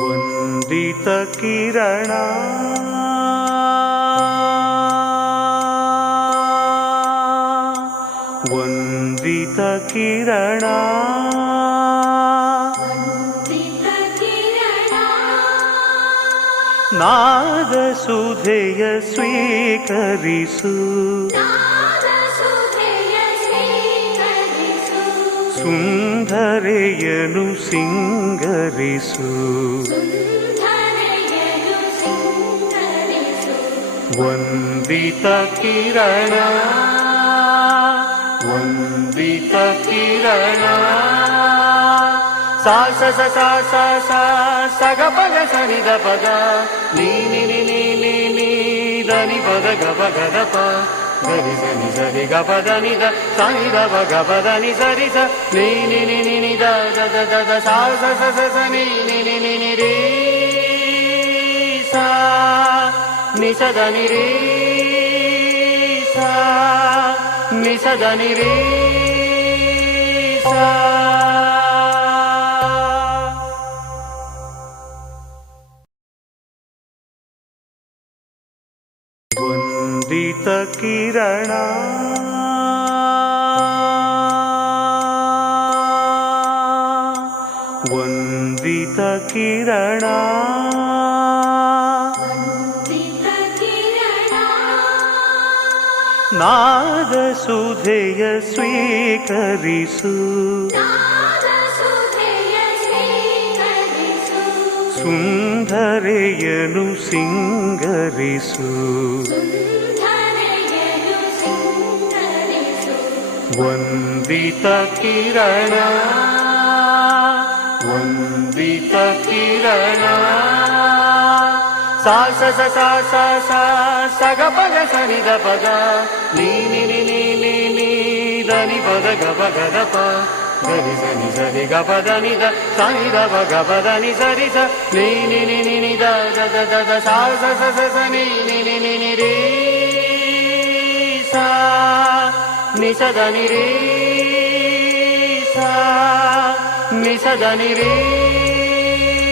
ವಂದಿತ ಕಿರಣ ವಂದಿತ ಕಿರಣ ನಾದ ಸುಧೆಯ ಸ್ವೀಕರಿಸು ಸುಂದರೆಯನು ಸಿಂಗರಿಸು ವಂದಿತ ಕಿರಣ ವಂದಿತ ಕಿರಣ ಸಾ ಸ ಸ ಸ ಸ ಸ ಸ ಗ ಪದ ಸ ನಿ ದ ಪದ ನೀ ನಿ ನಿ ನಿ ನಿ ನಿ ದ ನಿ ಪದ ಗ ಪ ಗ ದ ಪ ಗ ರಿ ಸ ನಿ ಸ ರಿ ಗ ಪದ ನಿ ದ ಸ ನಿ ದ ಪ ಗ ಪದ ನಿ ಸ ರಿ ಸ ನೀ ನಿ ನಿ ನಿ ನಿ the the the the the ಸಾ ಸ ಸ ಸ ಸ ನಿ ನಿ ನಿ ನಿ ನಿ ರಿ ಸಾ ನಿ ಸ ದ ನಿ ರಿ ಸಾ ನಿ ಸ ದ ನಿ ರಿ ಸಾ. ವಂದಿತ ಕಿರಣ ವಂದಿತ ಕಿರಣ ನಾದ ಸುಧೆಯ ಸ್ವೀಕರಿಸು ಸುಂದರೆಯನು ಸಿಂಗರಿಸು ವಂದಿತ ಕಿರಣ ವಂದಿತ ಕಿರಣ ಸಾ ಸ ಸ ಸ ಸ ಸ ಸ ಗ ಪ ಗ ಸ ನಿ ದ ಪದ ನೀ ನಿ ನಿ ನಿ ನಿ ನಿ ದ ನಿ ಪದ ಗ ಪ ಗ ದ ಪ ಗ ರಿ ಸ ನಿ ಸ ರಿ ಗ ಪದ ನಿ ದ ಸ ನಿ ದ ಪ ಗ ಪದ ನಿ ಸ ರಿ ಸ ನೀ ನಿ ನಿ ನಿ ನಿ the the the the the ಸಾ ಸ ಸ ಸ ಸ ನಿ ನಿ ನಿ ನಿ ನಿ ರಿ ಸಾ ನಿ ಸ ದ ನಿ ರಿ ಸಾ ನಿ ಸ ದ ನಿ ರಿ